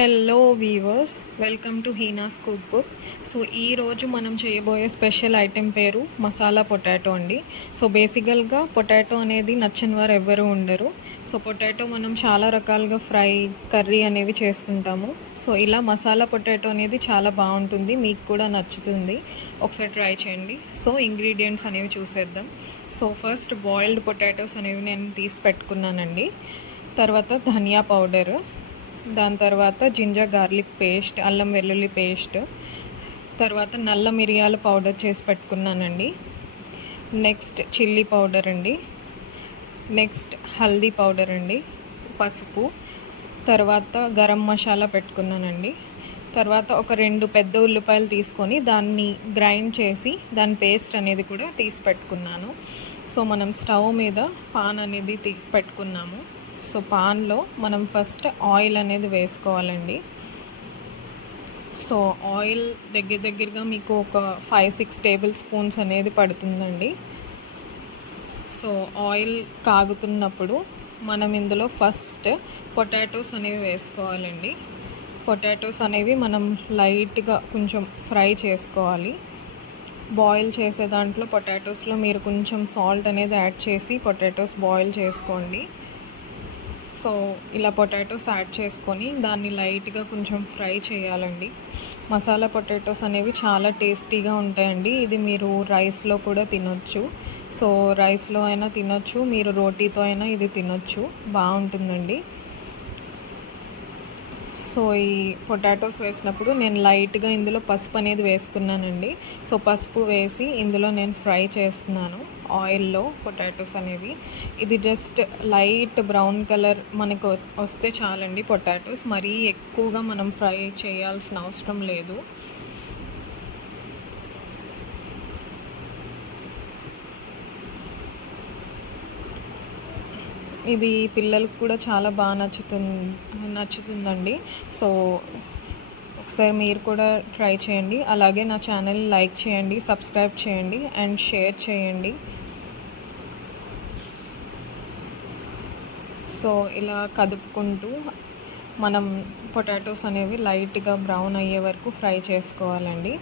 Hello viewers, welcome to Heena's cookbook. So ఈరోజు మనం చేయబోయే స్పెషల్ ఐటెం పేరు మసాలా పొటాటో అండి. సో బేసికల్గా పొటాటో అనేది నచ్చని వారు ఎవ్వరూ ఉండరు. సో పొటాటో మనం చాలా రకాలుగా ఫ్రై, కర్రీ అనేవి చేసుకుంటాము. సో ఇలా మసాలా పొటాటో అనేది చాలా బాగుంటుంది, మీకు కూడా నచ్చుతుంది. ఒకసారి ట్రై చేయండి. సో ఇంగ్రీడియంట్స్ అనేవి చూసేద్దాం. సో ఫస్ట్ బాయిల్డ్ పొటాటోస్ అనేవి నేను తీసి పెట్టుకున్నానండి. తర్వాత ధనియా పౌడర్, దాని తర్వాత జింజర్ గార్లిక్ పేస్ట్, అల్లం వెల్లుల్లి పేస్ట్, తర్వాత నల్ల మిరియాల పౌడర్ చేసి పెట్టుకున్నానండి. నెక్స్ట్ చిల్లీ పౌడర్ అండి, నెక్స్ట్ హల్దీ పౌడర్ అండి, పసుపు, తర్వాత గరం మసాలా పెట్టుకున్నానండి. తర్వాత ఒక 2 పెద్ద ఉల్లిపాయలు తీసుకొని దాన్ని గ్రైండ్ చేసి దాని పేస్ట్ అనేది కూడా తీసి పెట్టుకున్నాను. సో మనం స్టవ్ మీద పాన్ అనేది పెట్టుకున్నాము. సో పాన్లో మనం ఫస్ట్ ఆయిల్ అనేది వేసుకోవాలండి. సో ఆయిల్ దగ్గరగా మీకు ఒక 5-6 టేబుల్ స్పూన్స్ అనేది పడుతుందండి. సో ఆయిల్ కాగుతున్నప్పుడు మనం ఇందులో ఫస్ట్ పొటాటోస్ అనేవి వేసుకోవాలండి. పొటాటోస్ అనేవి మనం లైట్గా కొంచెం ఫ్రై చేసుకోవాలి. బాయిల్ చేసే దాంట్లో పొటాటోస్లో మీరు కొంచెం సాల్ట్ అనేది యాడ్ చేసి పొటాటోస్ బాయిల్ చేసుకోండి. సో ఇలా పొటాటోస్ యాడ్ చేసుకొని దాన్ని లైట్గా కొంచెం ఫ్రై చేయాలండి. మసాలా పొటాటోస్ అనేవి చాలా టేస్టీగా ఉంటాయండి. ఇది మీరు రైస్లో కూడా తినొచ్చు. సో రైస్లో అయినా తినొచ్చు, మీరు రోటీతో అయినా ఇది తినొచ్చు, బాగుంటుందండి. సో ఈ పొటాటోస్ వేసినప్పుడు నేను లైట్గా ఇందులో పసుపు అనేది వేసుకున్నానండి. సో పసుపు వేసి ఇందులో నేను ఫ్రై చేస్తున్నాను ఆయిల్లో పొటాటోస్ అనేవి. ఇది జస్ట్ లైట్ బ్రౌన్ కలర్ మనకు వస్తే చాలండి పొటాటోస్. మరీ ఎక్కువగా మనం ఫ్రై చేయాల్సిన అవసరం లేదు. ఇది పిల్లలకు కూడా చాలా బాగా నచ్చుతుందండి. సో ఒకసారి మీరు కూడా ట్రై చేయండి. అలాగే నా ఛానల్ లైక్ చేయండి, సబ్స్క్రైబ్ చేయండి అండ్ షేర్ చేయండి. సో ఇలా కదుపుకుంటూ మనం పొటాటోస్ అనేవి లైట్గా బ్రౌన్ అయ్యే వరకు ఫ్రై చేసుకోవాలండి.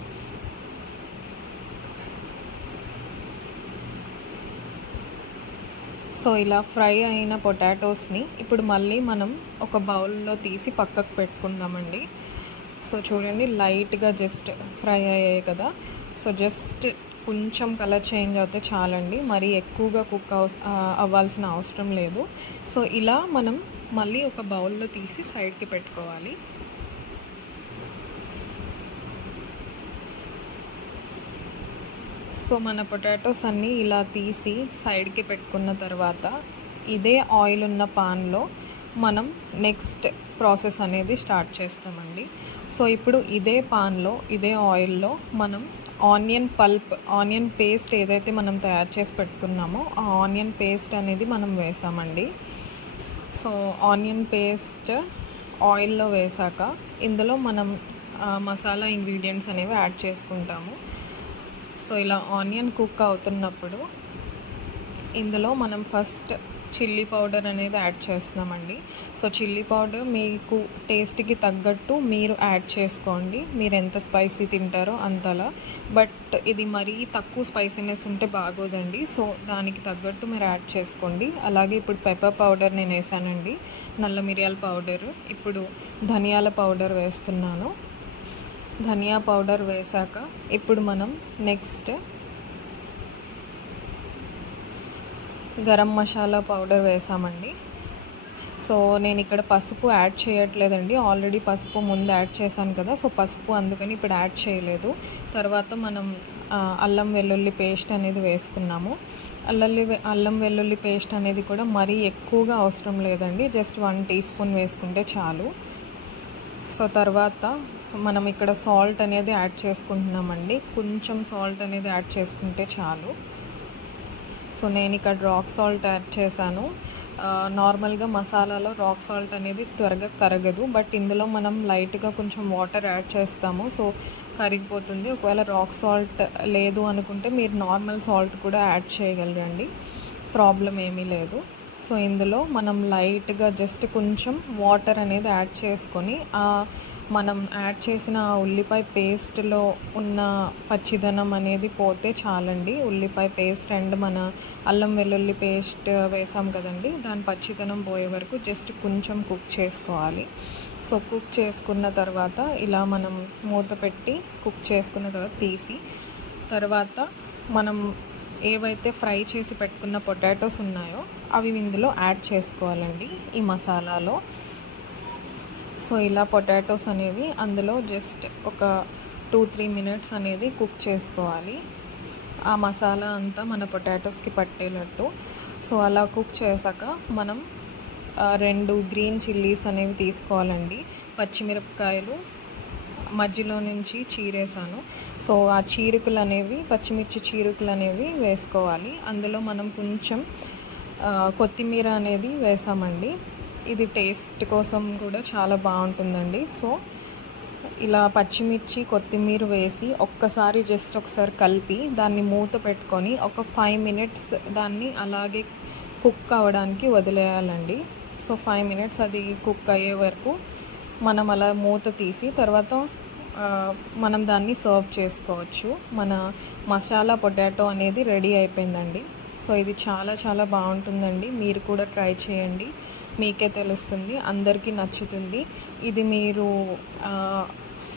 సో ఇలా ఫ్రై అయిన పొటాటోస్ని ఇప్పుడు మళ్ళీ మనం ఒక బౌల్లో తీసి పక్కకు పెట్టుకుందామండి. సో చూడండి, లైట్గా జస్ట్ ఫ్రై అయ్యాయి కదా. సో జస్ట్ కొంచెం కలర్ చేంజ్ అవుతే చాలండి, మరీ ఎక్కువగా కుక్ అవ్వాల్సిన అవసరం లేదు. సో ఇలా మనం మళ్ళీ ఒక బౌల్లో తీసి సైడ్కి పెట్టుకోవాలి. సో మన పొటాటోస్ అన్నీ ఇలా తీసి సైడ్కి పెట్టుకున్న తర్వాత ఇదే ఆయిల్ ఉన్న పాన్లో మనం నెక్స్ట్ ప్రాసెస్ అనేది స్టార్ట్ చేస్తామండి. సో ఇప్పుడు ఇదే పాన్లో, ఇదే ఆయిల్లో మనం ఆనియన్ పేస్ట్ ఏదైతే మనం తయారు చేసి పెట్టుకున్నామో ఆ ఆనియన్ పేస్ట్ అనేది మనం వేసామండి. సో ఆనియన్ పేస్ట్ ఆయిల్లో వేసాక ఇందులో మనం మసాలా ఇంగ్రీడియంట్స్ అనేవి యాడ్ చేసుకుంటాము. సో ఇలా ఆనియన్ కుక్ అవుతున్నప్పుడు ఇందులో మనం ఫస్ట్ చిల్లీ పౌడర్ అనేది యాడ్ చేస్తున్నామండి. సో చిల్లీ పౌడర్ మీకు టేస్ట్కి తగ్గట్టు మీరు యాడ్ చేసుకోండి, మీరు ఎంత స్పైసీ తింటారో అంతలా. బట్ ఇది మరీ తక్కువ స్పైసీనెస్ ఉంటే బాగోదండి. సో దానికి తగ్గట్టు మీరు యాడ్ చేసుకోండి. అలాగే ఇప్పుడు పెప్పర్ పౌడర్ నేను వేసానండి, నల్ల మిరియాల పౌడరు. ఇప్పుడు ధనియాల పౌడర్ వేస్తున్నాను. ధనియా పౌడర్ వేసాక ఇప్పుడు మనం నెక్స్ట్ గరం మసాలా పౌడర్ వేసామండి. సో నేను ఇక్కడ పసుపు యాడ్ చేయట్లేదండి, ఆల్రెడీ పసుపు ముందు యాడ్ చేశాను కదా. సో పసుపు అందుకని ఇప్పుడు యాడ్ చేయలేదు. తర్వాత మనం అల్లం వెల్లుల్లి పేస్ట్ అనేది వేసుకున్నాము. అల్లం వెల్లుల్లి పేస్ట్ అనేది కూడా మరీ ఎక్కువగా అవసరం లేదండి, జస్ట్ 1 టీ స్పూన్ వేసుకుంటే చాలు. సో తర్వాత మనం ఇక్కడ సాల్ట్ అనేది యాడ్ చేసుకుంటున్నామండి. కొంచెం సాల్ట్ అనేది యాడ్ చేసుకుంటే చాలు. సో నేను ఇక్కడ రాక్ సాల్ట్ యాడ్ చేశాను. నార్మల్గా మసాలాలో రాక్ సాల్ట్ అనేది త్వరగా కరగదు, బట్ ఇందులో మనం లైట్గా కొంచెం వాటర్ యాడ్ చేస్తాము, సో కరిగిపోతుంది. ఒకవేళ రాక్ సాల్ట్ లేదు అనుకుంటే మీరు నార్మల్ సాల్ట్ కూడా యాడ్ చేయగలరండి, ప్రాబ్లం ఏమీ లేదు. సో ఇందులో మనం లైట్గా జస్ట్ కొంచెం వాటర్ అనేది యాడ్ చేసుకొని మనం యాడ్ చేసిన ఉల్లిపాయ పేస్ట్లో ఉన్న పచ్చిదనం అనేది పోతే చాలండి. ఉల్లిపాయ పేస్ట్ అండ్ మన అల్లం వెల్లుల్లి పేస్ట్ వేసాం కదండి, దాని పచ్చిదనం పోయే వరకు జస్ట్ కొంచెం కుక్ చేసుకోవాలి. సో కుక్ చేసుకున్న తర్వాత ఇలా మనం మూత పెట్టి కుక్ చేసుకున్న తర్వాత తీసి తర్వాత మనం ఏవైతే ఫ్రై చేసి పెట్టుకున్న పొటాటోస్ ఉన్నాయో అవి ఇందులో యాడ్ చేసుకోవాలండి ఈ మసాలాలో. సో ఇలా పొటాటోస్ అనేవి అందులో జస్ట్ ఒక 2-3 మినిట్స్ అనేది కుక్ చేసుకోవాలి, ఆ మసాలా అంతా మన పొటాటోస్కి పట్టేటట్టు. సో అలా కుక్ చేశాక మనం 2 గ్రీన్ చిల్లీస్ అనేవి తీసుకోవాలండి. పచ్చిమిరపకాయలు మధ్యలో నుంచి చీరేసాను. సో ఆ చీరుకులు అనేవి పచ్చిమిర్చి చీరుకులు అనేవి వేసుకోవాలి. అందులో మనం కొంచెం కొత్తిమీర అనేది వేసామండి. ఇది టేస్ట్ కోసం కూడా చాలా బాగుంటుందండి. సో ఇలా పచ్చిమిర్చి కొత్తిమీర వేసి ఒక్కసారి జస్ట్ ఒకసారి కలిపి దాన్ని మూత పెట్టుకొని ఒక 5 మినిట్స్ దాన్ని అలాగే కుక్ అవ్వడానికి వదిలేయాలండి. సో 5 మినిట్స్ అది కుక్ అయ్యే వరకు మనం అలా మూత తీసి తర్వాత మనం దాన్ని సర్వ్ చేసుకోవచ్చు. మన మసాలా పొటాటో అనేది రెడీ అయిపోయిందండి. సో ఇది చాలా చాలా బాగుంటుందండి. మీరు కూడా ట్రై చేయండి, మీకే తెలుస్తుంది, అందరికీ నచ్చుతుంది. ఇది మీరు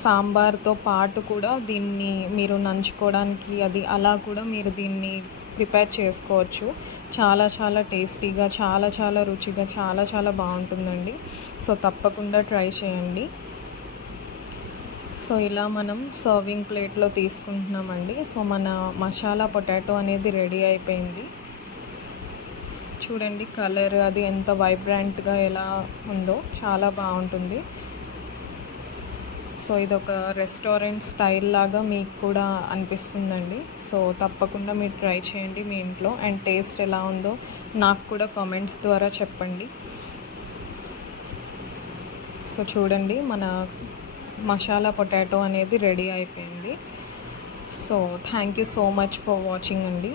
సాంబార్తో పాటు కూడా దీన్ని మీరు నంచుకోవడానికి అది అలా కూడా మీరు దీన్ని ప్రిపేర్ చేసుకోవచ్చు. చాలా చాలా టేస్టీగా, చాలా చాలా రుచిగా, చాలా చాలా బాగుంటుందండి. సో తప్పకుండా ట్రై చేయండి. సో ఇలా మనం సర్వింగ్ ప్లేట్లో తీసుకుంటున్నామండి. సో మన మసాలా పొటాటో అనేది రెడీ అయిపోయింది. చూడండి కలర్ అది ఎంత వైబ్రెంట్గా ఎలా ఉందో, చాలా బాగుంటుంది. సో ఇదొక రెస్టారెంట్ స్టైల్ లాగా మీకు కూడా అనిపిస్తుందండి. సో తప్పకుండా మీరు ట్రై చేయండి మీ ఇంట్లో, అండ్ టేస్ట్ ఎలా ఉందో నాకు కూడా కామెంట్స్ ద్వారా చెప్పండి. సో చూడండి మన మసాలా పొటాటో అనేది రెడీ అయిపోయింది. So thank you so much for watching అండి.